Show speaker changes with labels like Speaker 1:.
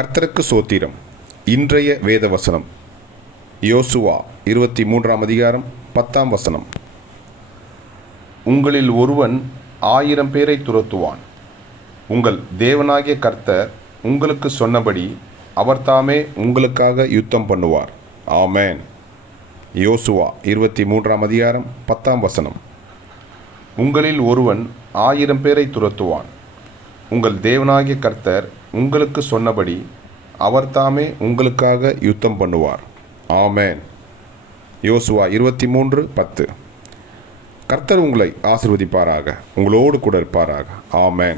Speaker 1: கர்த்தருக்கு சோத்திரம். இன்றைய வேத வசனம் யோசுவா இருபத்தி மூன்றாம் அதிகாரம் பத்தாம் வசனம். உங்களில் ஒருவன் ஆயிரம் பேரை துரத்துவான். உங்கள் தேவனாகிய கர்த்தர் உங்களுக்கு சொன்னபடி அவர் தாமே உங்களுக்காக யுத்தம் பண்ணுவார். ஆமேன். யோசுவா இருபத்தி மூன்றாம் அதிகாரம் பத்தாம் வசனம். உங்களில் ஒருவன் ஆயிரம் பேரை துரத்துவான். உங்கள் தேவனாகிய கர்த்தர் உங்களுக்கு சொன்னபடி அவர் தாமே உங்களுக்காக யுத்தம் பண்ணுவார். ஆமேன். யோசுவா இருபத்தி மூன்று பத்து. கர்த்தர் உங்களை ஆசிர்வதிப்பாராக உங்களோடு கூட இருப்பாராக. ஆமேன்.